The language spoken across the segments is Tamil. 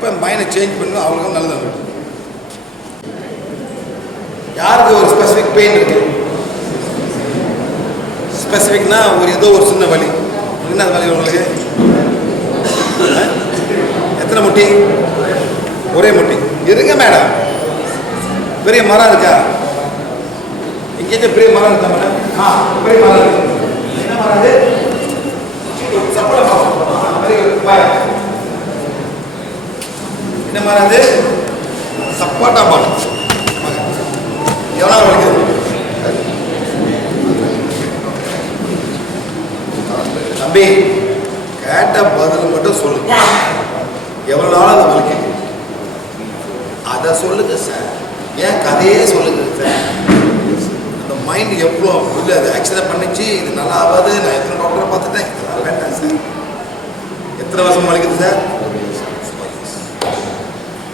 எப்போ மைண்டை சேஞ்ச் பண்ணணும் அவங்களுக்கும் நல்லது. யாருக்கு ஒரு ஸ்பெசிஃபிக் பெயின் இருக்குது? ஸ்பெசிஃபிக்னா ஏதோ ஒரு சின்ன வலி. என்ன வலி உங்களுக்கு? எத்தனை முட்டி? ஒரே முட்டி. இருங்க மேடம். பெரிய மரம் இருக்கா? எங்கேயாச்சும் பெரிய மரம் இருக்கா மேடம்? பெரிய மரம் இருக்கு. என்ன மரம் அது? சப்போட்டா மரம். என்ன மரம் அது? சப்போட்டா மரம். எவ்வளோ வலிக்குது? தம்பி கேட்ட பதில் மட்டும் சொல்லுங்க. எவ்வளோ நாள் அது வலிக்குது அதை சொல்லுங்க சார். ஏன் கதையே சொல்லுங்க சார். அந்த மைண்ட் எவ்வளோ இல்லை அது ஆக்சிடென்ட் பண்ணிச்சு, இது நல்லாவது. நான் எத்தனை டாக்டரை பார்த்துட்டேன், இதெல்லாம் வேண்டாம் சார். எத்தனை வருஷம் வலிக்குது சார்?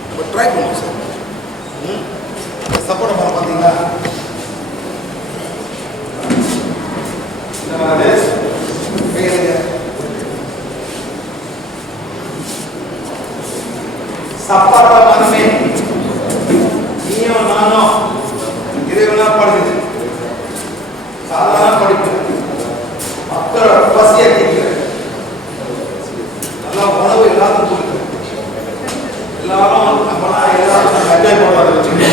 நம்ம ட்ரை பண்ணுவோம் சார். சப்போர்ட் பண்ண பார்த்தீங்களா? சப்பாட்டா மரமே நீயும் நானும் இறைவனா படிக்குது. சாதாரண படிப்பு மக்களோட பசியை தீர்க்கிற நல்லா உணவு எல்லாத்தையும் கொடுக்குது. எல்லாரும் நம்மளாம் எல்லாரும் என்ஜாய் பண்ணுவாங்க வச்சுக்கோங்க.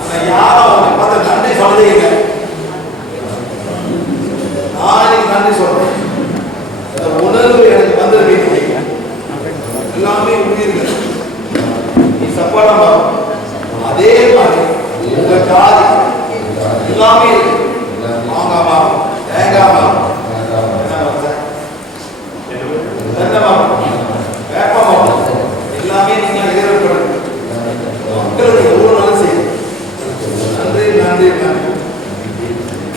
ஆனால் யாரும் அவங்க பார்த்து நன்றி சொல்லதே இல்லை. நான் நன்றி சொல்றேன். இந்த உணர்வு எனக்கு வந்திருக்கு. எல்லாமே உயிர்கள். நீ சப்பாட்டா மரம் அதே மாதிரி உங்க ஜாதி எல்லாமே இருக்கு. மாங்காய் மரம், தேங்காய் மரம், தென்னை மரம், வேப்ப மரம் எல்லாமே நீங்க எதிர்ப்படுங்க. மக்களுக்கு எவ்வளவு நல்லது செய்யும். நன்றி நன்றி நன்றி.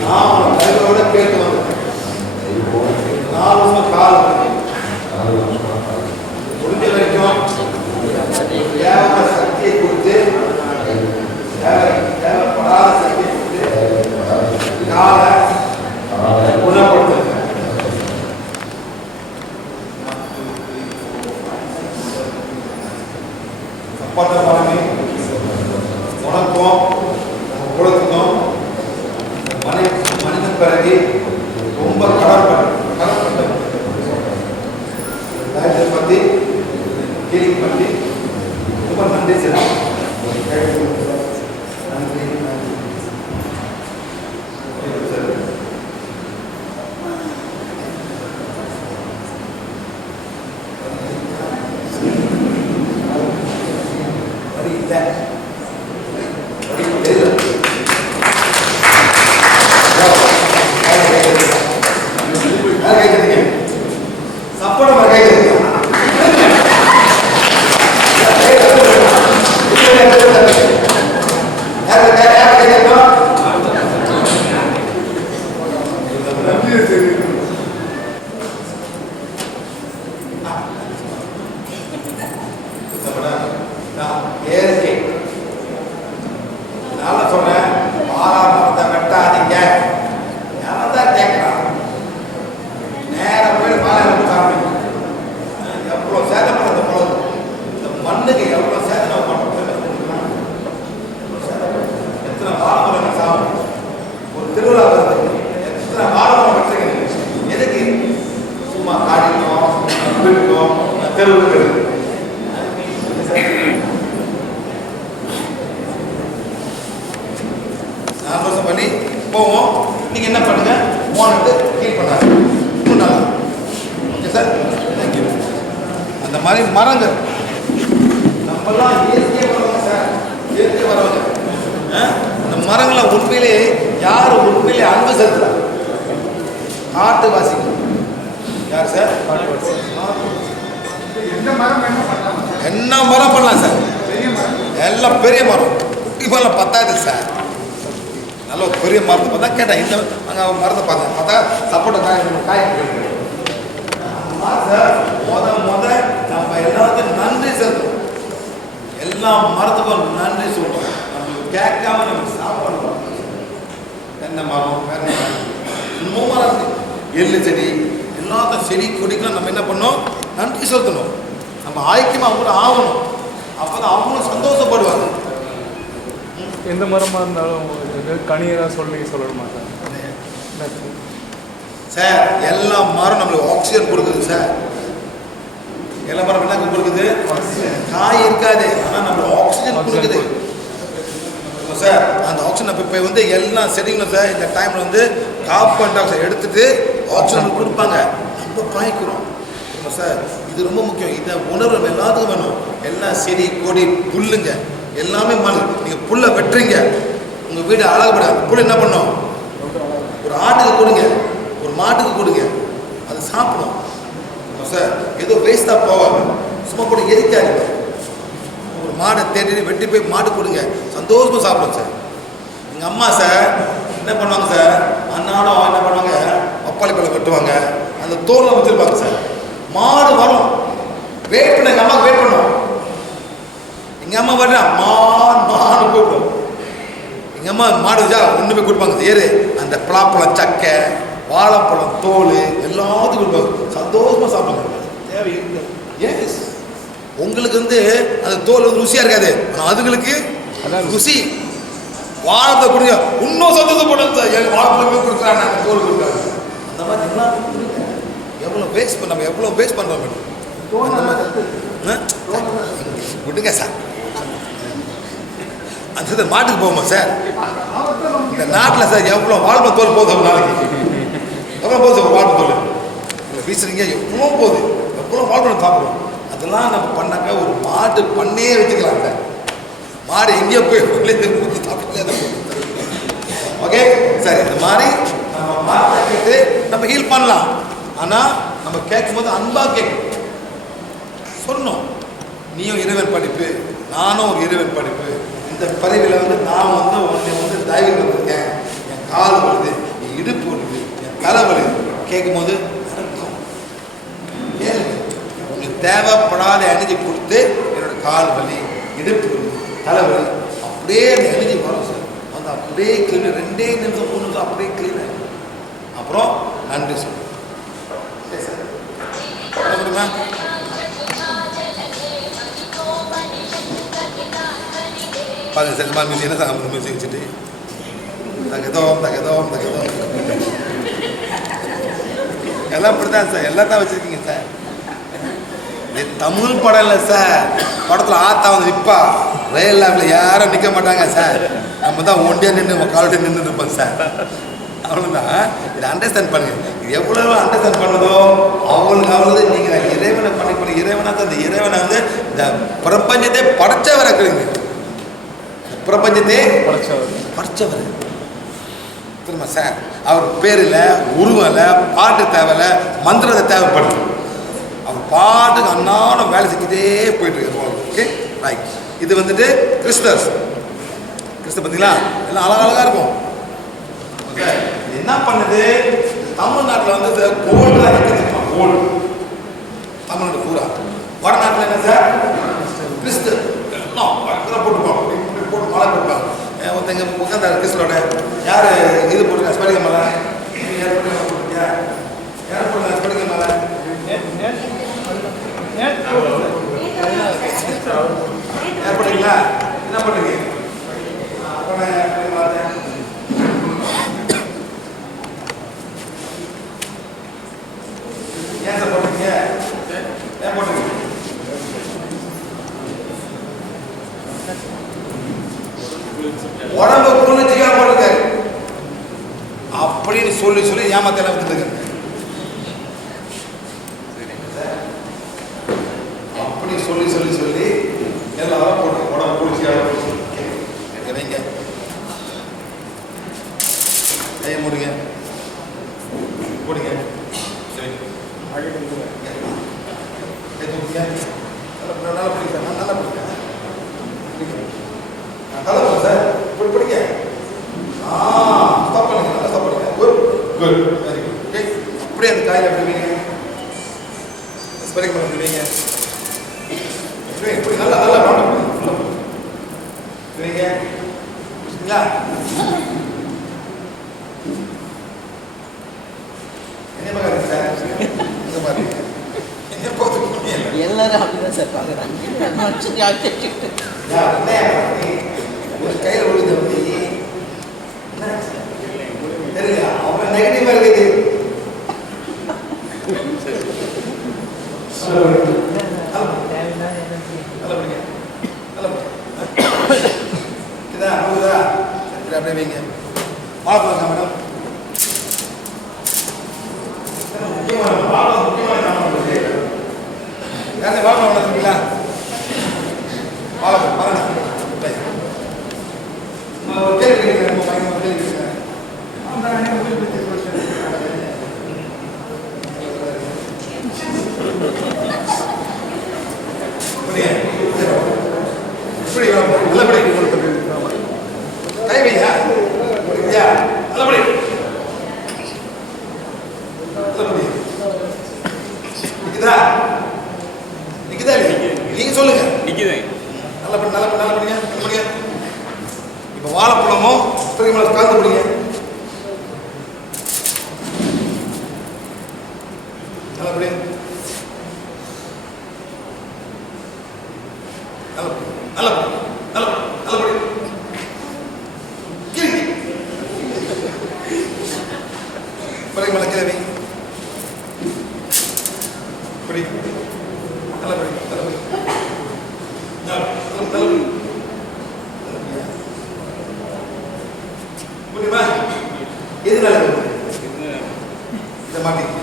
நான் கைகளோட கேட்டு வந்தேன். 4 வருஷம் காலம் முடிஞ்ச வரைக்கும் தேவையான சக்தியை கொடுத்து, தேவைப்படாத சக்தியை கொடுத்து காலை குணப்படுத்துங்க. சப்பாட்டா மரமே உனக்கும் குளத்துக்கும் மனிதன் பிறகு ரொம்ப கடற்பட்ட பற்றி ஹீலிங் பண்ணி ரொம்ப நன்றி சார். நன்றி நன்றி. பண்ணி போவோம். நீங்க என்ன பண்ணுங்க, மோனிட்டு ஹீல் பண்ணாங்க. இன்னும் நல்லா. Okay sir, thank you. அந்த மாதிரி மரங்கள் நம்மெல்லாம் இயற்கையாக வரவங்க சார், இயற்கை வரவங்க. அந்த மரங்களை உண்மையிலே யார் உண்மையிலே அன்பு செலுத்துறாங்க? காட்டு வாசிங்க. யார் சார்? என்ன மரம் பண்ணலாம் சார்? எல்லாம் பெரிய மரம். குட்டி மரம் பத்தாது சார். நல்ல ஒரு பெரிய மரத்தை பார்த்தா கேட்டேன். இந்த அங்கே மரத்தை பார்த்தேன். பார்த்தா சப்போட்டா காய சார். நம்ம எல்லாத்துக்கும் நன்றி செலுத்தணும். எல்லா மரத்துக்கும் நன்றி சொல்றோம். நம்மளுக்கு கேட்காம நம்ம சாப்பிடணும். தென்னை மரம், வேற இன்னும் மரம், எள்ளு செடி, எல்லாத்தையும் செடி கொடிக்கெல்லாம் நம்ம என்ன பண்ணோம்? நன்றி செலுத்தணும். நம்ம நம்ம ஐக்கியமாக அவங்க கூட ஆகணும். அப்போ தான் அவங்களும் சந்தோஷப்படுவாங்க. எந்த மரமாக இருந்தாலும் கனியெல்லாம் சொல்லணுமா சார்? சார் எல்லா மரம் நம்மளுக்கு ஆக்சிஜன் கொடுக்குது சார். எல்லா மரம் என்ன கொடுக்குது? காய் இருக்காது, ஆனால் நம்மளுக்கு ஆக்சிஜன் கொடுக்குது சார். அந்த ஆக்சிஜன் இப்போ வந்து எல்லாம் செடிங்களும் சார் இந்த டைமில் வந்து கார்பன் டை ஆக்சைடு எடுத்துட்டு ஆக்சிஜன் கொடுப்பாங்க. நம்ம பாய்க்கிறோம் சார். இது ரொம்ப முக்கியம். இதை உணர்வு நம்ம எல்லாத்துக்கும் வேணும். எல்லாம் செடி கொடி புல்லுங்க எல்லாமே மண். நீங்கள் புல்லை வெட்டுறீங்க, உங்கள் வீடு அழகுப்படாது. புல் என்ன பண்ணும்? ஒரு ஆட்டுக்கு கொடுங்க, ஒரு மாட்டுக்கு கொடுங்க, அது சாப்பிடும் சார். ஏதோ வேஸ்ட்டாக போவாங்க, சும்மா போட்டு எரிக்காதுங்க. ஒரு மாடை தேடி வெட்டி போய் மாடு கொடுங்க, சந்தோஷமாக சாப்பிடும் சார். எங்கள் அம்மா சார் என்ன பண்ணுவாங்க சார், அன்னாடம் என்ன பண்ணுவாங்க, பப்பாளி பழம் வெட்டுவாங்க, அந்த தோலை வச்சுருப்பாங்க சார். மாடு வரும், வெயிட் பண்ண எங்கள் அம்மாவுக்கு வெயிட் பண்ணுவோம். எங்கள் அம்மா வர்றா மாடு கூப்பிடும். எங்கள் அம்மா மாடு வச்சா ஒன்று போய் கொடுப்பாங்க. ஏறு அந்த பலாப்பழம் சக்கை வாழைப்பழம் தோல் எல்லாத்துக்கும் கொடுப்பாங்க, சந்தோஷமாக சாப்பிடுங்க. தேவை எஸ் உங்களுக்கு வந்து அந்த தோல் வந்து ருசியாக இருக்காது, ஆனால் அதுங்களுக்கு அதான் ருசி. வாழத்தை கொடுங்க, இன்னும் சந்தோஷப்படும் சார். எங்கள் வாழைப்பழமே கொடுக்குறாங்க, அந்த தோல் கொடுக்குறாங்க. அந்த மாதிரி எல்லாம் எவ்வளோ வேஸ்ட் பண்ண, நம்ம எவ்வளோ வேஸ்ட் பண்ணுறோம் மேடம். விடுங்க சார். அந்த மாட்டுக்கு போகுமா சார்? இந்த நாட்டில் சார் எவ்வளோ வாழ்க்கை தோல் போகுது ஒரு நாளைக்கு, எவ்வளோ போகுது ஒரு வாழ்க்கை தோல் இல்லை வீசுறீங்க, எவ்வளோ போகுது, எவ்வளோ வாழ்க்கை சாப்பிடுவோம். அதெல்லாம் நம்ம பண்ணாக்க ஒரு மாட்டு பண்ணே வச்சுக்கலாம் சார். மாடு எங்கேயோ போய் கொடுத்து சாப்பிட்டு. ஓகே சார், இந்த மாதிரி நம்ம மாட்டை கேட்டு நம்ம ஹீல் பண்ணலாம். ஆனால் நம்ம கேட்கும்போது அன்பாக கேட்கணும். சொன்னோம், நீயும் இறைவன் படிப்பு, நானும் ஒரு இறைவன் படிப்பு. இந்த பறவையில் வந்து நான் வந்து உன்னை வந்து தயவு வந்திருக்கேன், என் கால் வருது, என் இடுப்பு வருது, என் தலை வருது. கேட்கும்போது உங்களுக்கு தேவைப்படாத எனர்ஜி கொடுத்து என்னோட கால் வலி, இடுப்பு வலி, தலை வலி அப்படியே அந்த எனர்ஜி வரும் சார். வந்து அப்படியே கிளீன், 2 நிமிஷம் 3 நிமிஷம் அப்படியே கிளீன் ஆகிடும். அப்புறம் நன்றி சார். பாருங்க சார், இந்த மாதிரி மியூசிக் என்ன சார் மியூசிக் வச்சுட்டு தகதோம் தகதோம் தகதோம் எல்லாம் இப்படிதான் சார், எல்லாம் தான் வச்சுருக்கீங்க சார். இது தமிழ் படம் இல்லை சார். படத்தில் ஆத்தா வந்து நிற்பா, ரயில் லாப்பில் யாரும் நிற்க மாட்டாங்க சார். நம்ம தான் ஒண்டியாக நின்று காலட்டி நின்று இருப்போம் சார். அவ்வளோதான். இதை அண்டர்ஸ்டாண்ட் பண்ணுங்க. இது எவ்வளோ அண்டர்ஸ்டாண்ட் பண்ணதோ அவங்களுக்கு நீங்கள் இறைவனை பண்ணி இறைவனாக தான் இந்த இறைவனை வந்து இந்த பிரபஞ்சத்தை படைச்சவரை இருக்குங்க. பிரபஞ்சத்தை படைச்சவர் திரும்ப சார். அவர் பேர் இல்லை, உருவம் இல்லை, பாட்டு தேவையில்லை, மந்திரத்தை தேவைப்படுது. அவர் பாட்டுக்கு அன்னாடம் வேலை செஞ்சுட்டே போயிட்டு இருக்காரு. Okay right. இது வந்துட்டு கிறிஸ்தவஸ். கிறிஸ்தவ பார்த்தீங்களா, எல்லாம் அழகழகாக இருக்கும். என்ன பண்ணுது, தமிழ்நாட்டில் வந்து கோல்டு தான் இருக்குது. கோல்டு தமிழ்நாடு பூரா. வடநாட்டில் என்ன சார், கிறிஸ்து போட்டுப்போம், போட்டு மழை போட்டுப்பாங்க. ஒருத்தங்க உட்காந்தாரு கிறிஸ்தோட, யார் இது போட்டுருக்கா ஸ்படிக மலை, யார் போட்டுருக்கா, யார் போட்டுருக்கா ஸ்படிக மலை, யார் போட்டுருக்கீங்களா, என்ன பண்ணுறீங்க? ஏன் சார் போட்டுருக்கீங்க, ஏன் போட்டுருக்கீங்க? உடம்பு குளிர்ச்சியாக போட்டிருக்காரு அப்படின்னு சொல்லி சொல்லி ஏமாத்தெல்லாம் வந்துருக்காரு. அப்படி சொல்லி சொல்லி சொல்லி எல்லாரும் போட்டு உடம்பு குளிர்ச்சியாக வைங்க. கையை மூடுங்க, போடுங்க, நல்லா பிடிக்க, நல்லா பிடிக்க, நல்லா போங்க சார், இப்படி பிடிக்க. ஸ்டாப் பண்ணுங்க, நல்லா ஸ்டாப் பண்ணுங்க. Good good, very good. Okay, அப்படியே அந்த காயில் எப்படி வைங்க, ஸ்பரிக் பண்ணி வைங்க. இப்படி நல்லா நல்லா ரவுண்ட் வைங்க. புரியுதுங்களா? என்ன மாதிரி சார், இந்த மாதிரி என்ன போதும் எல்லாரும் அப்படிதான் சார். ஒரு கையில் விழுது வந்து தெரியல அவன் நெகட்டிவா இருக்குது. அப்படியே வைங்க. வாழைப்பழம் மேடம் யாரு வாழைப்பழம் வளர்த்துங்களா? வாழைப்பழம் பாருங்க. ஒரு கேள்வி கேட்கிறேன். கேள்வி கேட்கிறேன். நல்லபடி கை வையா நல்லபடி நல்லபடி நிக்குதா நிக்குதா நீங்க சொல்லுங்க. நிக்குதே. நல்லபடி நல்லபடி நல்லபடிங்க நல்லபடிங்க. இப்போ வாழைப்பழமும் பெரிய கலந்து பிடிங்க. நல்லபடி நல்லபடி நல்லபடி நல்லபடி பிறகு மலை கிழவி படி நல்லபடி நல்லபடி நல்லபடி புரியுமா? எதுனால இதை மாட்டீங்க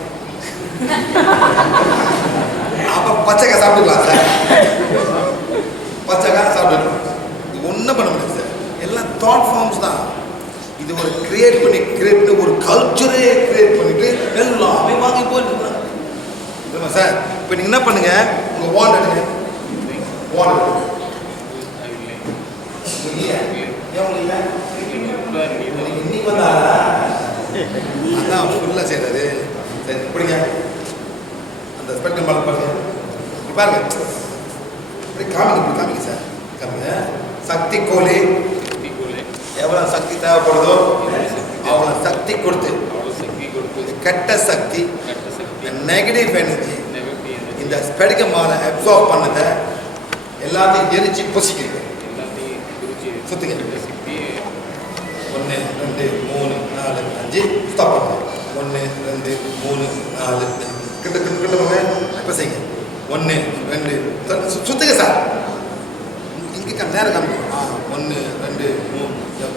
அப்ப பச்சைக்காய் சாப்பிட்டுக்கலாம் சார். பச்சைக்காய் சாப்பிட்டுக்கலாம். இது ஒன்றும் பண்ண முடியாது சார். எல்லாம் தாட் ஃபார்ம்ஸ் தான். இது ஒரு கிரியேட் பண்ணி ஒரு கல்ச்சரே கிரியேட் பண்ணிட்டு எல்லாமே வாங்கி போயிட்டு சார். இப்போ நீங்க என்ன பண்ணுங்க, உங்க வாண்ட் எடுங்க. வாண்ட் இன்னைக்கு வந்தா அதான் ஃபுல்லாக செய்யறது. சரி பிடிங்க. அந்த ஸ்பெக்ட்ரம் பால் பாருங்க. பாருங்க இப்படி காமிங்க. காமிங்க சார். காமிங்க. சக்தி கோலி எவ்வளோ சக்தி தேவைப்படுதோ அவ்வளோ சக்தி கொடுத்து கெட்ட சக்தி நெகட்டிவ் எனர்ஜி இந்த ஸ்பெடிகம் மாலை அப்சார்ப் பண்ணதை எல்லாத்தையும் எரிச்சு பொசிக்கிறீங்க. சுத்துங்க. 1 2 3 4 5 ஸ்டாப் பண்ணுங்க. 1 2 3 4 கிட்ட கிட்ட கிட்ட போங்க. இப்போ செய்யுங்க. 1 2 சுத்துங்க சார். இங்கே நேரம் காமிக்கும். 1 2 3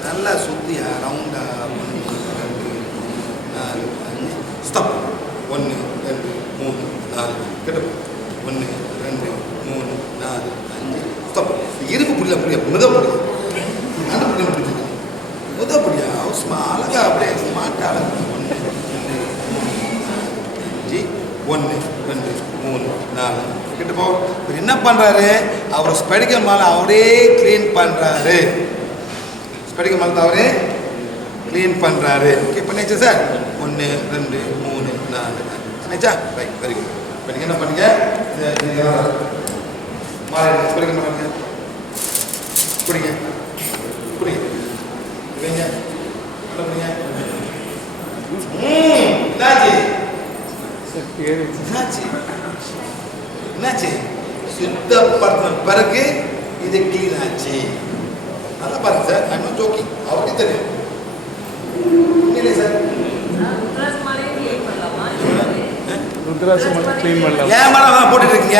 நல்லா சுத்தியா ரவுண்டா. 1 2 4 5 ஸ்டாப். 1 2 3 4 கிட்ட 1 2 3 4 5 ஸ்டாப். இருப்பு புரியல முதல் புரியும். நல்ல புரியும் புரியுது. முதல் புரியா சும்மா அழகா அப்படியே ஸ்மார்ட் அழகு. 1 2 3 4 கிட்ட போ. என்ன பண்றாரு அவர் ஸ்பெடிகம் மாலை அவரே கிளீன் பண்றாரு. ஸ்பெடிகம் மாலை அவரே கிளீன் பண்றாரு. ஓகே பண்ணியாச்சு சார். 1 2 3 4 பண்ணியாச்சா? Right very good. இப்போ நீங்கள் என்ன பண்ணுங்க, மாலை ஸ்பெடிகம் மாலை பிடிங்க பிடிங்க வைங்க. நல்லா பிடிங்க. என்னாச்சு என்னாச்சு? சுத்தப்படுத்தின பிறகு இது கிளீன் ஆச்சு. நல்லா பாருங்க சார். I not jogging. அவருக்கே தெரியும். இல்லை சார் ருத்ராட்சம் க்ளீன் பண்ணலாம். ஏன் மேடம் போட்டுட்டு இருக்கீங்க?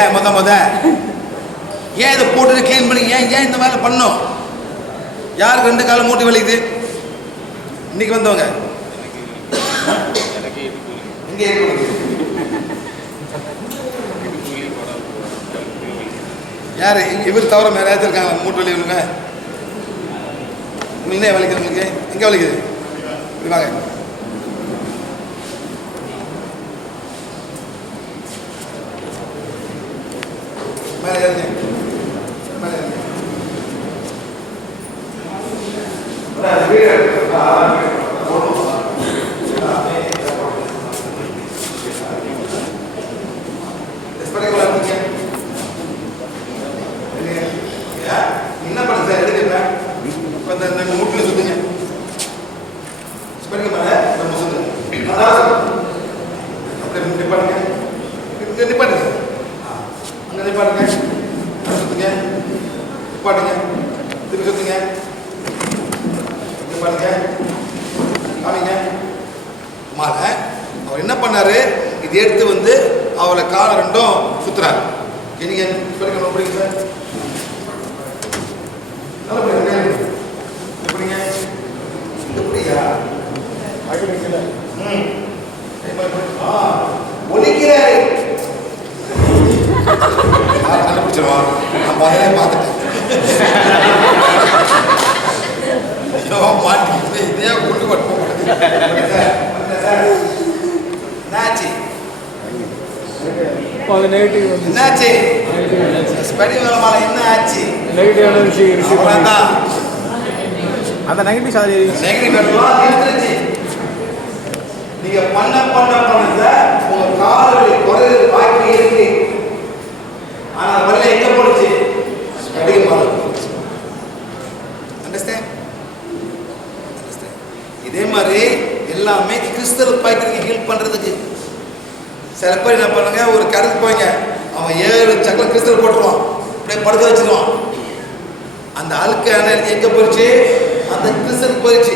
ஏன் இதை போட்டுட்டு க்ளீன் பண்ணி ஏன் இந்த வேலை பண்ணோம்? யாருக்கு 2 காலம் மூட்டி வலிக்குது? இன்னைக்கு வந்தவங்க இங்கே யாரு? இவர் தவிர வேற யாராச்சும் இருக்காங்க மூட்டு வலி? இவங்க உங்களுக்கு வலிக்குது? உங்களுக்கு எங்கே வலிக்குது? இப்படி வாங்க. மேலே ஏறுங்க. மேலே ஏறுங்க. என்ன பண்ண சார்? எடுக்க இப்போ இந்த மூட்டில் சுத்துங்க. ஸ்பெடிகம் மேலே நம்ம சுத்துங்க. அப்படியே நிப்பாட்டுங்க. இங்கே நிப்பாட்டுங்க. அங்கே நிப்பாட்டுங்க. சுத்துங்க. நிப்பாட்டுங்க. திருப்பி சுத்துங்க. நிப்பாட்டுங்க. காமிங்க. மாலை அவர் என்ன பண்ணாரு, இது எடுத்து வந்து அவளை காலை ரெண்டும் சுத்துறாரு. நீங்க படிக்கணும் படிங்க சார். நல்லா படிங்க. எப்படிங்க எப்படியா படிக்கல. ஒலிக்கிறாரு. கண்டுபிடிச்சிருவான். நான் முதலே பார்த்துட்டேன். மாட்டி இதே கொண்டு போட்டு என்னாச்சு நெகட்டிவ் என்னாச்சு ஸ்படி வேலை என்ன ஆச்சு? நெகட்டிவ் எனர்ஜி ரிசீவ் தான் அந்த நெகட்டிவ் சார்ஜ் நெகட்டிவ் எல்லாம் எடுத்துருச்சு. நீங்க பண்ண உங்க கால்கள் குறையிறது பாக்கி இருக்கு. ஆனா வரல எங்க போடுச்சு? ஸ்படி மாதிரி போடுச்சு. அண்டர்ஸ்டாண்ட்? இதே மாதிரி எல்லாமே கிறிஸ்தல் பாய்க்கிறதுக்கு ஹீல் பண்றதுக்கு. சில பேர் என்ன பண்ணுங்க, ஒரு கடைக்கு போய்ங்க, அவன் 7 சக்கரம் கிறிஸ்தல் போட்டுருவான், அப்படியே படுக்க வச்சிருவான். அந்த அழுக்க எனர்ஜி எங்க போயிடுச்சு? அந்த கிறிஸ்தல் போயிடுச்சு.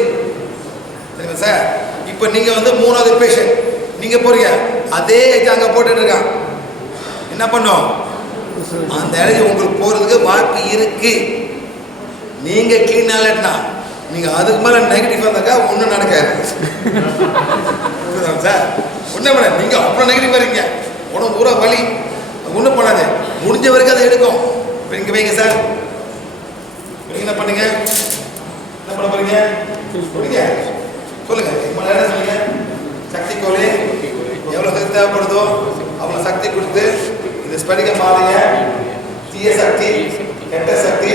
சரிங்களா சார்? இப்போ நீங்க வந்து 3வது பேஷண்ட் நீங்க போறீங்க, அதே அங்க போட்டுட்டு இருக்கான். என்ன பண்ணும்? அந்த எனர்ஜி உங்களுக்கு போறதுக்கு வாய்ப்பு இருக்கு. நீங்க கிளீன் ஆகலன்னா நீங்க அதுக்கு மேல நெகட்டிவ் வந்தாக்கா ஒன்றும் நடக்காது சார். ஒன்றும் பண்ண நீங்க அவ்வளோ நெகட்டிவ் வரீங்க, உடம்பு பூரா வலி, ஒன்றும் பண்ணாது. முடிஞ்ச வரைக்கும் அதை எடுக்கும். இப்போ இங்கே வைங்க சார். நீங்க என்ன பண்ணுங்க? என்ன பண்ண போறீங்க? சொல்லுங்க சொல்லுங்க. என்ன சொல்லுங்க? சக்தி கோலி எவ்வளோ சக்தி தேவைப்படுதோ அவ்வளோ சக்தி கொடுத்து இந்த ஸ்படிக மாலைய தீய சக்தி, கெட்ட சக்தி,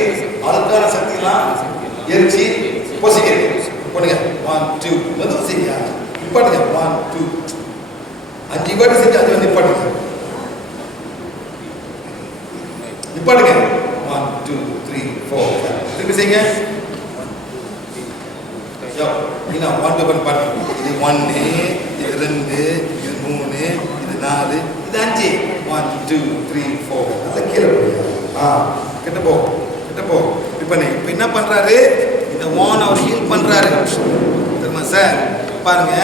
அழுக்கான சக்திலாம் எரிச்சு பொசிக்கிறீங்க. போடுங்க 1 2 மெதுவாக செய்ய நிப்பாட்டுங்க. 1 2 5 வாட்டி செஞ்சு அது வந்து நிப்பாட்டுங்க. நிப்பாட்டுங்க. 1 2 3 4 திருப்பி செய்யுங்க. நீங்க 1 2 பாட்டு. இது 1 இது 2 இது 3 இது 4 இது 5. 1 2 3 4 அதை கீழே கிட்ட போ கிட்ட போ. இப்போ என்ன பண்றாரு? இந்த வான் அவர் ஹீல் பண்றாரு. தெரியுமா சார்? பாருங்க,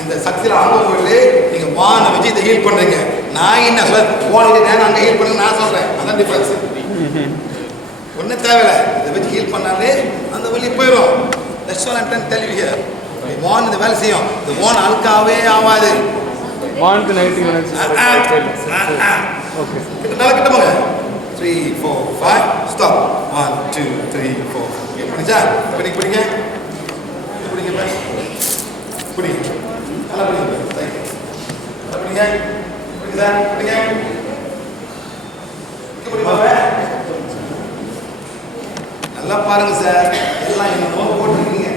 இந்த சக்தியில அங்க போயிட்டு நீங்க வானை வச்சு இதை ஹீல் பண்றீங்க. நான் என்ன சார் வானுக்கு நான் அங்கே ஹீல் பண்ண நான் சொல்றேன். அதான் டிஃபரன்ஸ். ஒன்றும் தேவையில்லை, இதை வச்சு ஹீல் பண்ணாலே அந்த வலி போயிடும். That's what I'm trying to tell you here. வான் இந்த வேலை செய்யும். இந்த வான் அழுக்காவே ஆகாது. வானுக்கு நெகட்டிவ் எனர்ஜி. ஓகே கிட்ட கிட்ட போங்க. 3 4 5 ஸ்டாப். 1 2 3 4. எப்படிச்சா? படிங்க படிங்க படிங்க படிங்க. நல்லா படிங்க. நல்லா படிங்க. படிங்க சார் படிங்க. நல்லா பாருங்க சார். எல்லாம் என்னமோ போட்டுருக்கீங்க.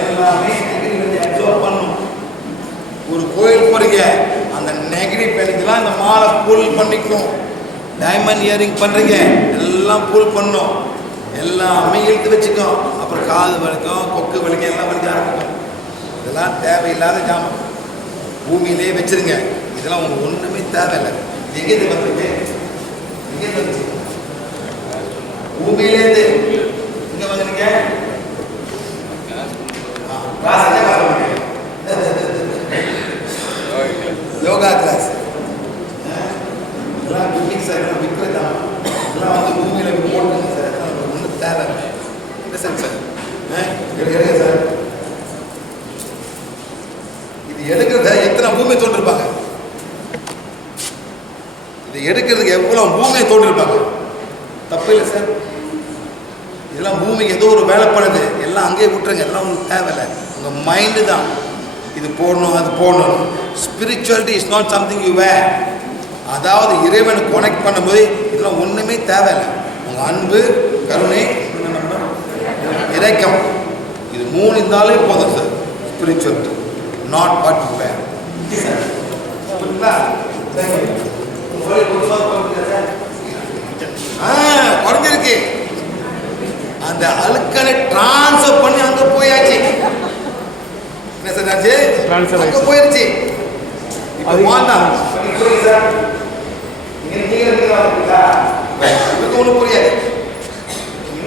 எல்லாமே நெகட்டிவ் அப்சர்வ் பண்ணணும். ஒரு கோயில் போறீங்க, அந்த நெகட்டிவ் எனர்ஜிலாம் இந்த மாலை புல் பண்ணிக்கும். டைமண்ட் இயரிங் பண்ணுறீங்க, எல்லாம் புல் பண்ணும். எல்லாமே இழுத்து வச்சுக்கும். அப்புறம் காது வலிக்கும், கொக்கு வலிக்கும், எல்லாம் வலிக்க ஆரம்பிக்கும். இதெல்லாம் தேவையில்லாத ஜாமான் பூமியிலே வச்சிருங்க. இதெல்லாம் உங்களுக்கு ஒன்றுமே தேவையில்லை. எங்கேருந்து வந்துருக்கு? எங்கேருந்து வந்துச்சு? பூமியிலேருந்து. இங்கே வந்துருங்க. யோகா கிளாஸ் இதெல்லாம் பிக்னிக் சார், இதெல்லாம் விற்கிறதா? இதெல்லாம் வந்து பூமியில் போட்டுங்க சார். ஒன்றும் தேவை இல்லை சார். சார் எடுங்க சார். இது எடுக்கிறத எத்தனை பூமியை தோன்றிருப்பாங்க? இது எடுக்கிறதுக்கு எவ்வளோ பூமியை தோன்றிருப்பாங்க? தப்பு இல்லை சார். இதெல்லாம் பூமிக்கு ஏதோ ஒரு வேலை பண்ணுது. எல்லாம் அங்கேயே விட்டுருங்க. எல்லாம் உங்களுக்கு தேவையில்லை. உங்கள் மைண்டு தான் இது போடணும் அது போடணும். Spirituality is not something you wear. அதாவது இறைவனை கனெக்ட் பண்ணும்போது இதெல்லாம் ஒன்றுமே தேவையில்லை. உங்கள் அன்பு, கருணை, இறைக்கம், இது 3 இருந்தாலே போதும் sir. Spirituality not what you wear. குறைஞ்சிருக்கு. அந்த அழுக்கலை டிரான்ஸ்ஃபர் பண்ணி அங்கே போயாச்சு. என்ன சார் ஆச்சு? அங்கே போயிடுச்சு. இப்போ வாண்டாம் சார். ஒன்றும் புரியாது.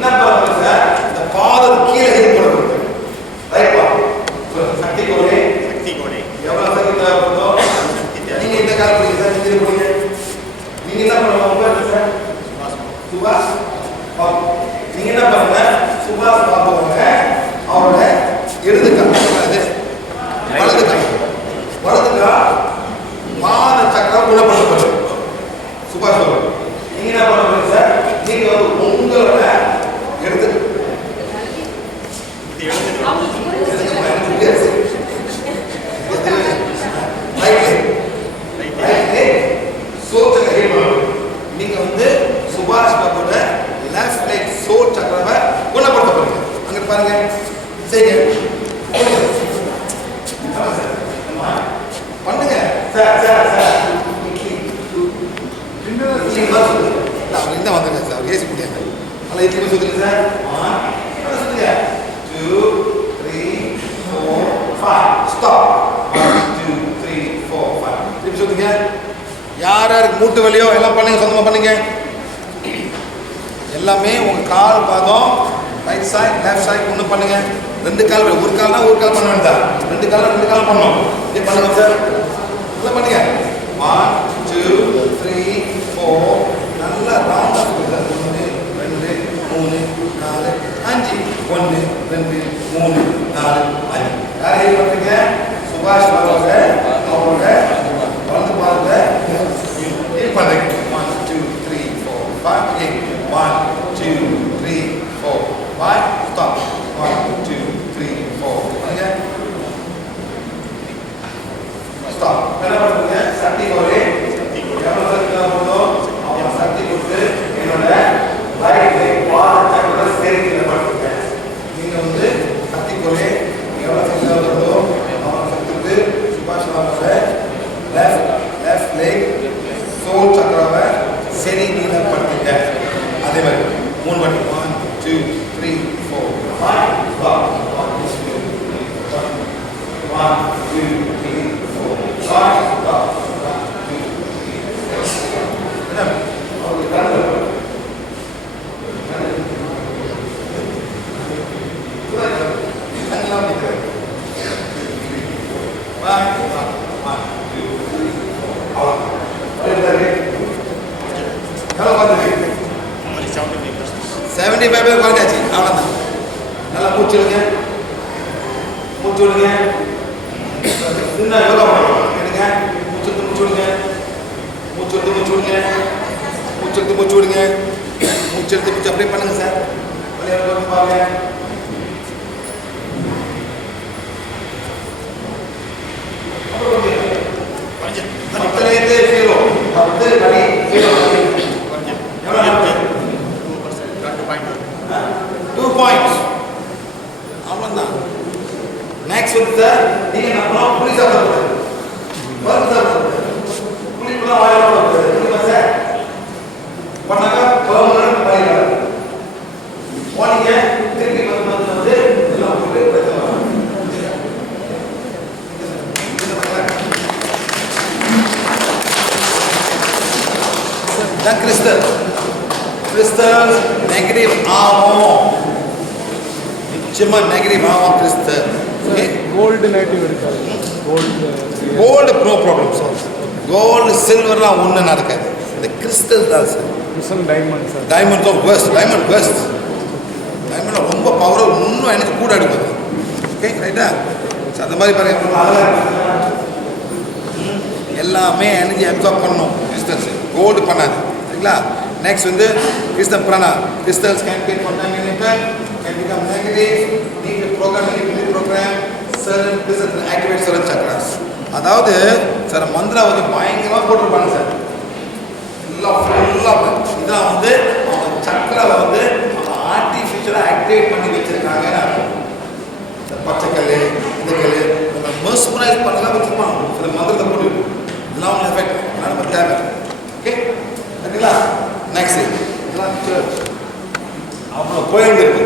என்ன பண்ணுறது சார், இந்த பாதம் கீழே ஹீட் பண்ணுறது. ரைட்பா, சக்தி கோடை எவ்வளோ சக்தி தேவைப்படுதோ நீங்க இந்த கால் பண்ணீங்க சார், நீங்க இது பண்ணீங்க. நீங்க என்ன பண்ணுவாங்க சார், சுபாஷ் பாபு. நீங்க என்ன பண்ணுங்க, சுபாஷ் பாபுவாங்க அவரோட இடது கால் வலது கால் பாத சக்கரம் குணப்படுத்தப்படுது. சுபாஷ் பாபு நீங்க என்ன பண்ணுங்க சார், நீங்க வந்து உங்களோட எடுத்து நீங்க வந்து சுபாஷ் பாபுவோட லெஃப்ட் லைட் சோல் சக்கரவை குணப்படுத்த போறீங்க. அங்க பாருங்க, செய்யுங்க, பண்ணுங்க சார். இந்த வந்துருங்க சார், ஏசி முடியாது. நல்லா இட்லி சுத்துங்க சார். சுத்துங்க. 2 3 4 5 ஸ்டாப். 1 2 3 4 5 திருப்பி சுத்துங்க. யார் யாருக்கு மூட்டு வலியோ எல்லாம் பண்ணுங்க, சொந்தமா பண்ணுங்க. எல்லாமே உங்க கால் பாதம் ரைட் சைடு லெஃப்ட் சைடு ஒன்று பண்ணுங்க. ரெண்டு கால், ஒரு கால்னா ஒரு கால் பண்ண வேண்டாம், ரெண்டு கால் பண்ணணும். இப்படி பண்ணுங்க சார், நல்லா பண்ணுங்க. 1 2 3 4 நல்லா ரவுண்டா கொடுங்க. 1 2 3 4 5 1 2 3 4 5. யாரை பண்றீங்க, சுபாஷ் பாபுவோட அவரோட வலது பாதத்தை ஹீல் பண்றீங்க. 1 2 3 4 5 1 2 3 4 5 ஸ்டாப். 1 2 3 4 பண்ணுங்க. ஸ்டாப். என்ன பண்ணுங்க, சக்தி கோரே எவ்வளோ சக்தி போதும் அவன் சக்தி கொடுத்து என்னோட ரைட் லைட் பாத சக்கர ஸ்டேரிங்ல பண்ணுங்க. நீங்க வந்து சக்தி கோரே எவ்வளோ சக்தி போதோ அவன் சக்தி கொடுத்து சுபாஷ் பாபுவோட லெஃப்ட் லைட் சோல் சக்கரவை சரி நீளப்படுத்துங்க. அதே மாதிரி 3 வாட்டி 1 2 3 4 5 ஸ்டாப். 1 2 3 4 5 ஸ்டாப். 1 2 3 4 என்ன அவங்க கண்ணு கண்ணெல்லாம் நிற்கிறாரு. 1 2 3 4 அவ்வளோ எவ்வளோ பார்த்துருக்கு 75 பேர் குறைஞ்சாச்சு. அவ்வளோதான். நல்லா மூச்சு விடுங்க, சின்ன யோகா பண்ணுறோம். எடுங்க, மூச்சு விடுங்க, மூச்சு அப்படியே பண்ணுங்க சார். பாருங்க, அவ்வளோதான். நெக்ஸ்ட் வந்து சார், நீங்க நம்ம புளி சாப்பிடுறது பருப்பு சாப்பிடுறது புளிப்புலாம் வாயில போடுறது சார் பண்ணாக்கா பர்மனன்ட் பண்ணிடுறாரு. போனீங்க திருப்பி வந்து எல்லாம் போட்டு கிறிஸ்டல் நெகட்டிவ் ஆகும், நிச்சயமா நெகட்டிவ் ஆகும் கிறிஸ்டல். கோல்டு நெகட்டிவ் இருக்காது. Gold no problem sir. Gold சில்வர்லாம் ஒன்றும் நடக்காது. இந்த கிறிஸ்டல் தான் sir. Crystal diamond sir. Diamond தான் பெஸ்ட். டைமண்ட் ரொம்ப பவர், இன்னும் எனக்கு கூட எடுக்குது. ஓகே ரைட்டா சார். அந்த மாதிரி பாருங்க, எல்லாமே எனர்ஜி அப்சார்ப் பண்ணணும் கிறிஸ்டல்ஸ். கோல்டு பண்ணாது சரிங்களா. நெக்ஸ்ட் வந்து கிறிஸ்டல் பிராணா. Crystals can be contaminated, can become negative, need to program certain crystals to activate certain chakras. அதாவது சார் மந்திரா வந்து பயங்கரமாக போட்டிருப்பாங்க சார். ஃபுல்லாக இதான் வந்து அவங்க சக்கராவை வந்து ஆர்டிஃபிஷியலாக ஆக்டிவேட் பண்ணி வச்சிருக்காங்க. பச்சைக்கல் இந்த கல் நம்ம மெர்ஸ்மரைஸ் பண்ணலாம் வச்சுருப்பாங்க. சில மந்திரத்தை போட்டு இதெல்லாம் ஒன்று எஃபெக்ட் அதனால் நம்ம தேவை. ஓகே சரிங்களா. நெக்ஸ்ட் இதெல்லாம் சர்ச். அப்புறம் கோயில் இருக்கு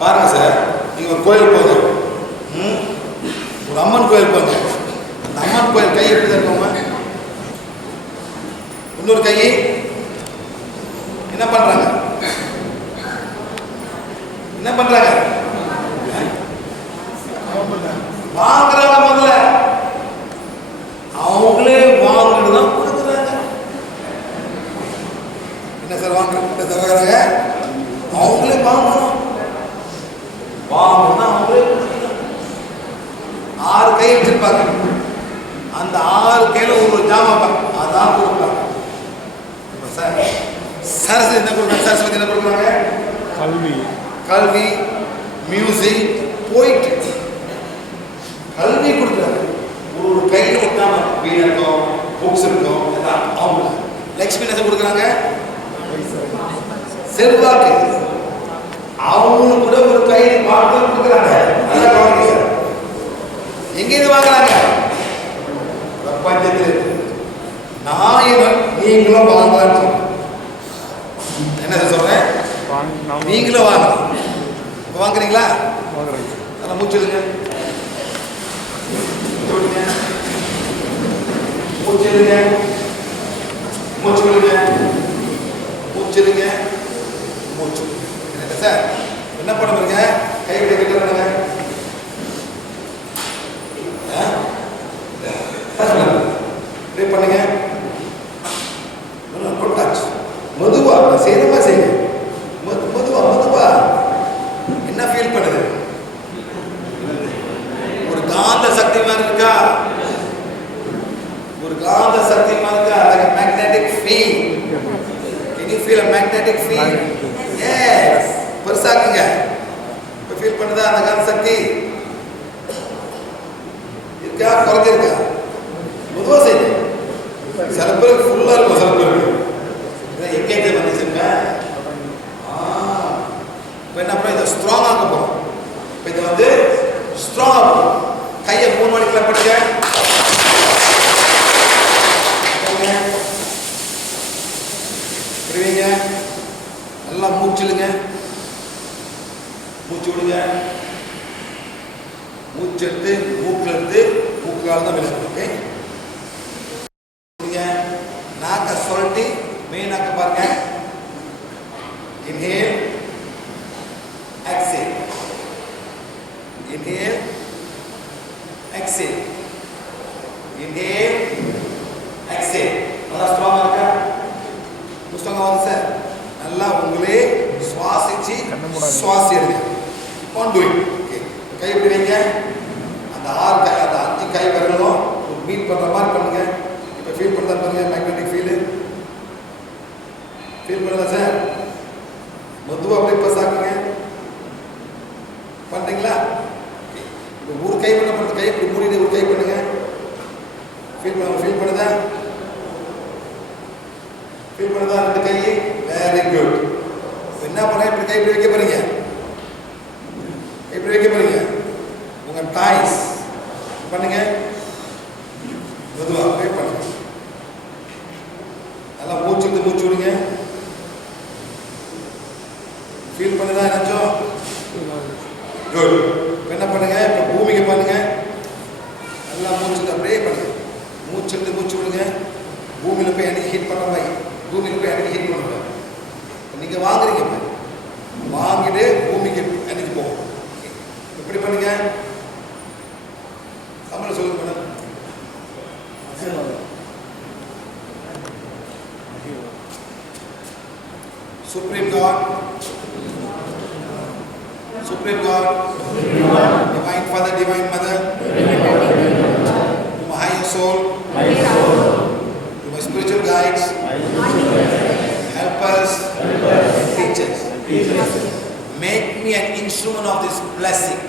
பாருங்க சார். நீங்கள் ஒரு கோயில் போங்க, ஒரு அம்மன் கோயில் போங்க. அந்த அம்மன் கோயில் கை எப்படி இருக்கோங்க, இன்னொரு கை என்ன பண்றாங்க? என்ன பண்றாங்க? வாங்குறாங்க. முதல்ல அவங்களே வாங்குறது தான் கொடுக்குறாங்க. என்ன சார் வாங்குறாங்க? அவங்களே வாங்கணும். வாங்கணும் அவங்களே கொடுக்கணும். 6 கை வச்சிருப்பாங்க. அந்த 6 கையில ஒரு ஜாமான் அதான் கொடுப்பாங்க. சார் சரஸ்வதி என்ன கொடுக்குறாங்க? சரஸ்வதி என்ன கொடுக்குறாங்க? கல்வி, மியூசிக், போயிட்டு கல்வி கொடுக்குறாங்க. ஒரு கையில் கொடுக்காம வீடு இருக்கும், புக்ஸ் இருக்கும். அவங்க லக்ஷ்மி என்ன கொடுக்குறாங்க? செல்வாக்கு. அவங்களுக்கு கூட ஒரு கையில் பாட்டு கொடுக்குறாங்க. நல்லா கவனிங்க சார். எங்கேருந்து வாங்குறாங்க? பிரபஞ்சத்தில். நான் நீங்களும் வாங்கலான்னு சொல்றேன். என்ன சொல்றேன்? நீங்களும் வாங்க. வாங்குறீங்களா? நல்லா மூச்சுடுங்க. மூச்சுடுங்க. மூச்சுடுங்க. மூச்சுடுங்க. மூச்சு. என்ன சார் என்ன பண்ண போறீங்க? கை விட கட்டுறாங்க. ட்ரை பண்ணுங்க. மெதுவா செய்யறமா செய்யுங்க. மெதுவா என்ன ஃபீல் பண்ணுது? ஒரு காந்த சக்தி மாதிரி இருக்கா? ஒரு காந்த சக்தி மாதிரி இருக்கா? like a magnetic field. Can you feel a magnetic field? Yes. பெருசாக்குங்க. இப்ப ஃபீல் பண்ணுதா அந்த காந்த சக்தி? இருக்கா? குறைஞ்சிருக்கா? மெதுவா செய்யுங்க. சில பேருக்கு ஃபுல்லா இருக்கும். சில பேருக்கு எங்கேயே வந்துச்சுங்க. இப்போ என்ன பண்ண? இதை ஸ்ட்ராங் ஆக்க போறோம். இப்போ இதை வந்து ஸ்ட்ராங் ஆகும். கையை 3 மணி கிளப் பண்ணுங்க. புரியுங்க? நல்லா மூச்சுடுங்க. மூச்சு விடுங்க. மூச்சு எடுத்து மூக்கில் எடுத்து மூக்கால தான் விளையாடு. ஓகே, நாக்க சொல்லிட்டு மெயின் நாக்க பாருங்க. Inhale, exhale. Inhale, exhale. Inhale, exhale. நல்லா ஸ்ட்ராங்கா இருக்கா? புஸ்தகம் வாங்க சார். நல்லா உங்களே சுவாசிச்சு சுவாசி எடுங்க. On doing. ஓகே, கை எப்படி வைங்க? அந்த 6 கை, அந்த 5 கை வரணும் மீட் பண்ற மாதிரி பண்ணுங்க. இப்போ ஃபீல் பண்ணுறதா பாருங்க. மேக்னெட்டிக் ஃபீல் பண்ணுதா சார்? மெதுவாக அப்படியே ப்ளஸ் ஆக்குங்க. பண்ணுறீங்களா? இப்போ ஒரு கை பண்ண பண்ணுறது. கை இப்படி மூடிட்டு ஒரு கை பண்ணுங்க. ஃபீல் பண்ணுதா? ஃபீல் பண்ணுதா? 2 கை. Very good. என்ன பண்ண? இப்படி கை இப்படி வைக்க போறீங்க. இப்படி வைக்க போறீங்க. உங்க டாய்ஸ் பண்ணுங்க. மெதுவாக அப்படியே பண்ணுங்க. நல்லா மூச்சு விடுங்க. ஃபீல் பண்ணுதா? நினைச்சோம். குட். என்ன பண்ணுங்க? இப்போ பூமிக்கு பண்ணுங்க. நல்லா மூச்சு அப்படியே பண்ணுங்க. மூச்சு விடுங்க. பூமியில் போய் எனக்கு ஹீட் பண்ண மாதிரி. பூமியில் போய் எனக்கு ஹீட் பண்ணுங்க. நீங்க வாங்குறீங்க. வாங்கிட்டு பூமிக்கு எனக்கு போகும். எப்படி பண்ணுங்க? தமிழ் சொல்லுங்க madam. Supreme God, Divine Father, Divine Mother, to my higher soul, to my spiritual guides, helpers, and teachers. Make me an instrument of this blessing.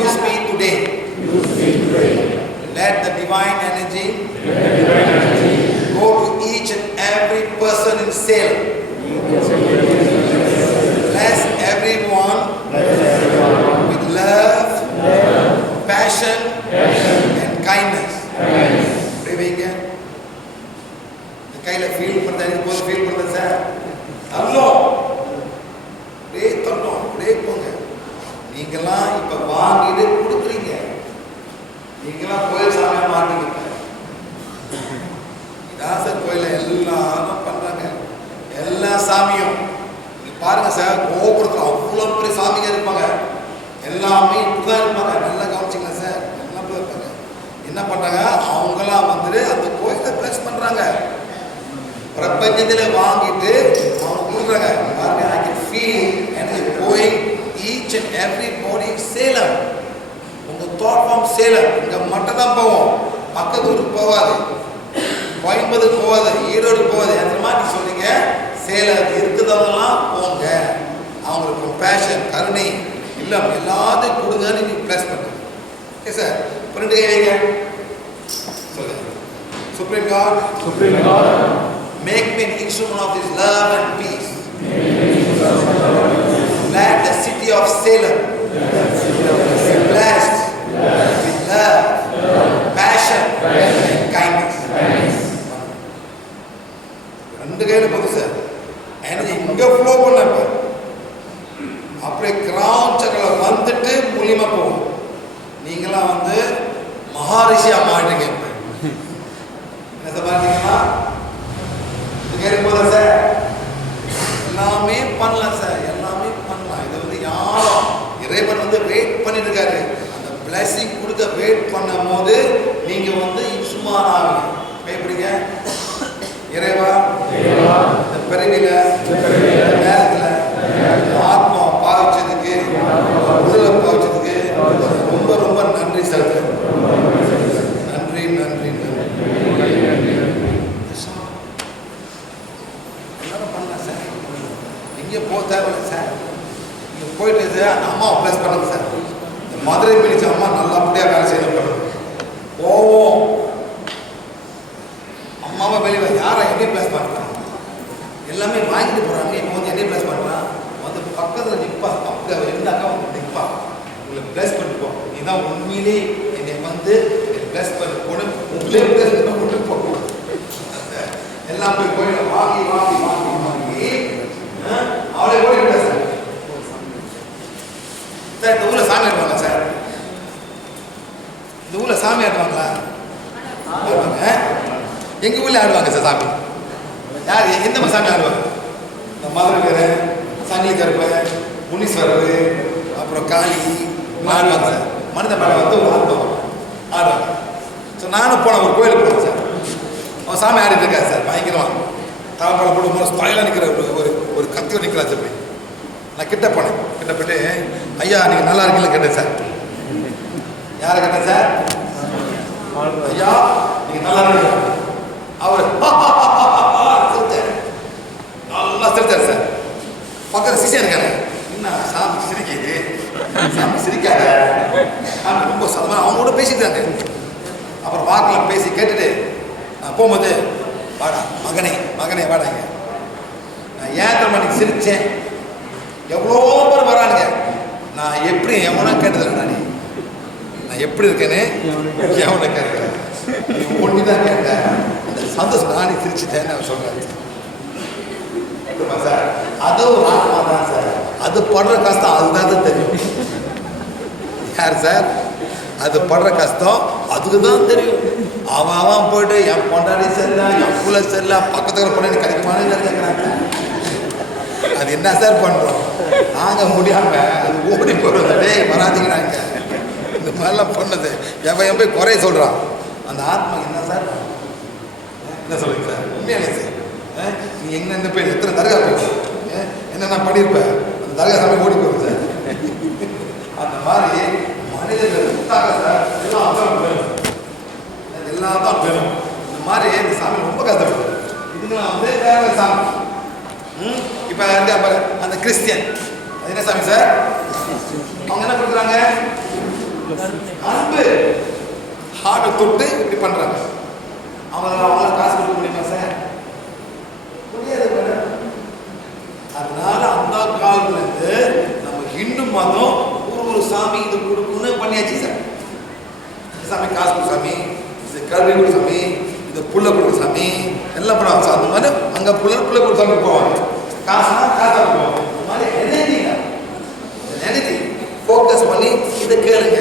Use me today. Let the divine energy go to each and every person in Salem. Bless everyone with love, passion, and kindness. Praying. The kind of feel for that is feel for the sir. Allah. Pray தரணும். Pray போங்க. நீங்களாம் இப்ப வாங்கிட்டு கொடுக்குறீங்க. நீங்களாம் கோயில் சாமியா மாட்டீங்க. இதான் சார் கோயில எல்லாரும் பண்றாங்க. எல்லா சாமியும் நீங்க பாருங்க சார், கோபுரத்தில் அவ்வளோ பெரிய சாமிங்க இருப்பாங்க. எல்லாமே இப்படிதான் இருப்பாங்க. நல்லா கவனிச்சிங்களா சார்? எல்லாம் இப்படி இருப்பாங்க. என்ன பண்றாங்க, அவங்களாம் வந்துட்டு அந்த கோயிலை பிளஸ் பண்றாங்க. பிரபஞ்சத்தில் வாங்கிட்டு அவங்க கொடுக்குறாங்க. பாருங்க, I can feel and going each and every body Salem. உங்க தாட் ஃபார்ம் சேலம். இங்க மட்டும் தான் போவோம், பக்கத்து ஊருக்கு போகாது, கோயம்புத்தூர் போகாது, ஈரோடு போகாது. அந்த மாதிரி சொல்றீங்க. சேலம் இருக்குதெல்லாம் போங்க. அவங்களுக்கு பேஷன், கருணை இல்லை, எல்லாத்தையும் கொடுங்கன்னு நீங்க பிளஸ் பண்ணுங்க. Okay sir? ரெண்டு கை வைங்க. சொல்லுங்க. Supreme God, make me an instrument of His love and peace. Let the city of Salem be blessed with love, passion, and kindness. ரெண்டு கையில போகுது சார். எனர்ஜி இங்க ஃப்ளோ பண்ண, அப்படியே கிரவுண்ட் சக்கரில் வந்துட்டு மூலியமா போகும். நீங்களாம் வந்து மகாரிஷியா மாட்டீங்க. என்ன பார்த்தீங்கன்னா போதா சார்? எல்லாமே பண்ணலாம் சார், எல்லாமே பண்ணலாம். இதை வந்து யாரும் இறைவன் வந்து வெயிட் பண்ணிட்டு இருக்காரு. அந்த பிளஸிங் கொடுக்க வெயிட் பண்ணும் போது நீங்க வந்து இன்சுமான் ஆகுங்க. பயப்படுங்க. இறைவா, இந்த பிறவில நேரத்தில் ஆத்மா பாவிச்சதுக்கு, உடலை பாவிச்சதுக்கு ரொம்ப ரொம்ப நன்றி சார். நன்றி நன்றி நன்றி. எல்லாரும் பண்ணலாம் சார். எங்கேயும் போக தேவையில்லை சார். நீங்கள் போயிட்டு சார் அந்த அம்மாவை ப்ளஸ் பண்ணுங்க சார். இந்த மதுரை பிடிச்ச அம்மா நல்லபடியாக வேலை செய்யணும் பண்ணுங்க. போவோம் அம்மாவை வெளியே யாரை என்னையும் ப்ளஸ் பண்ணுறான், எல்லாமே வாங்கிட்டு போகிறாங்க. இப்போ வந்து என்னையும் ப்ளஸ் பண்ணுறான். வந்து பக்கத்தில் நிற்பா, அப்படி அவர் இருந்தாக்கா வந்து நிற்பா. உங்களை ப்ளஸ் பண்ணிப்போம். இதுதான் உண்மையிலே என்னை வந்து ப்ளஸ் பண்ணி போன உங்களே ப்ளஸ் பண்ண கொண்டு போகும். எல்லாம் போய் கோயிலை வாங்கி வாங்கி வாங்கி வாங்கி அவளை ஓடிவிட்டா சார். சார் இந்த ஊரில் சாமி ஆடுவாங்க சார்? இந்த ஊரில் சாமி ஆடுவாங்களா? ஆடுவாங்க. எங்கள் ஊரில் ஆடுவாங்க சார் சாமி. யார் எந்த சாமி ஆடுவாங்க? இந்த மதுரை சங்கிலி கருப்பு, முனீஸ்வரர், அப்புறம் காளி ஆடுவாங்க சார். மனித மேலே வந்து ஒரு ஆடுவாங்க ஆடுவாங்க. ஸோ நானும் போனேன், ஒரு கோயிலுக்கு போனேன் சார். அவன் சாமி ஆடிட்டு இருக்காரு சார். பயங்கரமாக தாழ்பாளம் போட்டு போன ஸ்டைலாக நிற்கிற ஒரு ஒரு கத்தியோடு நிற்கிறா சார். போய் நான் கிட்ட போனேன். கிட்ட போய்ட்டு, ஐயா நீங்கள் நல்லா இருக்கீங்களா கேட்டேன் சார். யாரை கேட்டேன் சார்? ஐயா நீங்கள் நல்லா இருக்கீங்க. அவர் சிரிச்சார், நல்லா சிரிச்சார் சார். பக்கத்தில் சிசியா இருக்காரு. என்ன சாமி சிரிக்குது, சாமி சிரிக்காத. சாமி ரொம்ப சதமாக அவங்களோட பேசிட்டாங்க. அப்புறம் வாக்கில் பேசி கேட்டுட்டு நான் போகும்போது, வாடா மகனே மகனே வாடாங்க. நான் ஏன் தரமா சிரித்தேன். எவ்வளோ பேர் வரானுங்க. நான் எப்படி எவனா கேட்டதில்லை. நான் எப்படி இருக்கேன்னு எவனை கேட்குறேன். நீ ஒன்று தான் கேட்டேன். அந்த சந்தோஷம் நானே சிரிச்சுட்டேன்னு நான் சொல்கிறேன் சார். அது ஒரு ஆத்மா தான் சார். அது படுற கஷ்டம் அதுதான் தெரியும். யார் சார்? அது படுற கஷ்டம் அதுக்கு தான் தெரியும். அவன் போய்ட்டு என் பொண்டாடி சரியில்லை, என் பிள்ளை சரியில்லை, பக்கத்தில் பொண்ணு கிடைக்குமானு கேட்குறாங்க. அது என்ன சார் பண்ணுறோம்? நாங்கள் முடியாமல் அது ஓடி போடுறதே வராதிக்கிறாங்க. இந்த மாதிரிலாம் பண்ணது எவன் போய் குறைய சொல்கிறான். அந்த ஆத்மா என்ன சார்? என்ன சொல்லுங்க சார்? உண்மையானே சார். நீ என்னென்ன பேர் எத்தனை தர்கா போய் என்னென்ன பண்ணியிருப்பேன். அந்த தர்கா சாமி ஓடி போகுது சார். அந்த மாதிரி மனிதர்கள் கொடுத்தாங்க சார். எல்லாம் தான் வேணும், எல்லாம் தான் வேணும். இந்த மாதிரி இந்த சாமி ரொம்ப கஷ்டப்படுது. இதுங்களாம் வந்து வேற சாமி. இப்போ அந்த கிறிஸ்டியன் அது என்ன சாமி சார்? அவங்க என்ன கொடுக்குறாங்க? அன்பு. ஹார்ட்டை தொட்டு இப்படி பண்ணுறாங்க. அவங்களால காசு கொடுக்க முடியுமா சார்? முடியாது மேடம். அதனால அந்த காலத்துலேருந்து நம்ம ஹிந்து மதம் ஒரு சாமி இது கொடுக்குன்னு பண்ணியாச்சு சார். சாமி காசு கொடுக்க சாமி, இது கல்வி கொடுக்க சாமி, இது புள்ள கொடுக்க சாமி எல்லாம் பண்ணுவாங்க சார். அந்த மாதிரி அங்கே புள்ள கொடுக்க சாமி போவாங்க. காசுனா காசா போவாங்க. அந்த மாதிரி எனர்ஜி ஃபோக்கஸ் பண்ணி இதை கேளுங்க.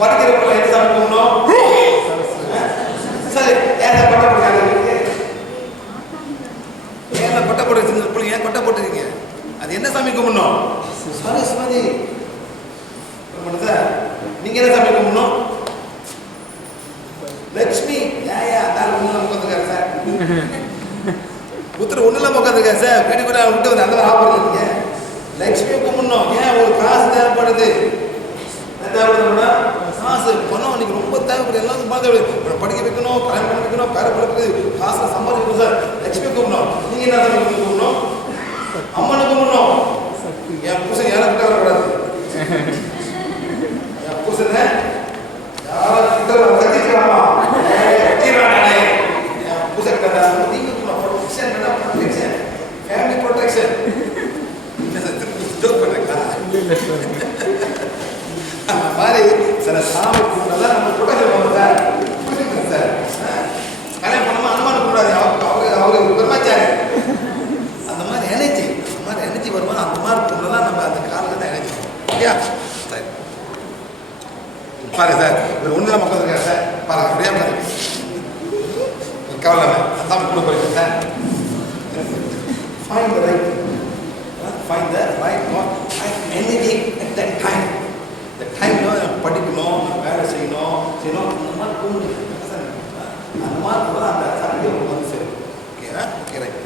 படிக்கிறப்ப என்ன சாமி போகணும்? சரி, ஏன் பண்ண முடியாது? ஒருத்தர் ஒன்றும் இல்லாமல் உட்காந்துருக்கேன் சார் வீட்டுக்குள்ள விட்டு வந்து அந்த மாதிரி ஆஃபர் இல்லைங்க. லட்சுமியை கும்பிடணும். ஏன் ஒரு காசு தேவைப்படுது, தேவைப்படுதுன்னா காசு பணம் இன்னைக்கு ரொம்ப தேவைப்படுது. எல்லாருக்கும் பார்த்து படிக்க வைக்கணும், கல்யாணம் பண்ணி வைக்கணும், பேர படிக்கிறது, காசை சம்பாதிக்கணும் சார். லட்சுமி கும்பிடணும். நீங்கள் என்ன சார் கும்பிடணும்? அம்மனை கும்பிடணும். என் புருஷன் யாரும் கிட்ட வரக்கூடாது. என் புருஷனை யாரும் கிட்ட கத்திக்கலாமா? கத்திக்கிறானே என் புருஷன் கிட்ட நீங்கள் protection protection family protection. Joke பண்ணுறீங்களா? அந்த மாதிரி சில சாமி கும்பிட்டா நம்ம ப்ரொடெக்ஷன் பண்ணுவோம் சார். புரிஞ்சுக்கிறேன் சார். கல்யாணம் பண்ணாமல் அனுமானம் கூடாது. அவரு பிரம்மாச்சாரி. அந்த மாதிரி எனர்ஜி வரும்போது அந்த மாதிரி கும்பிட்டா நம்ம அந்த காலில் தான் எனர்ஜி வரும். ஓகே சரி பாருங்க சார். ஒரு ஒன்று தான் மக்கள் இருக்காரு சார். பாருங்க அப்படியே பாருங்க. கவலை சாமி கூட போயிருக்கேன் sir. Find the right one, right energy at that time. The time படிக்கணும், வேலை செய்யணும் அந்த மாதிரி தோணுது. அந்த மாதிரி அந்த சக்தி வந்து சரி. ஓகேவா? Okay right.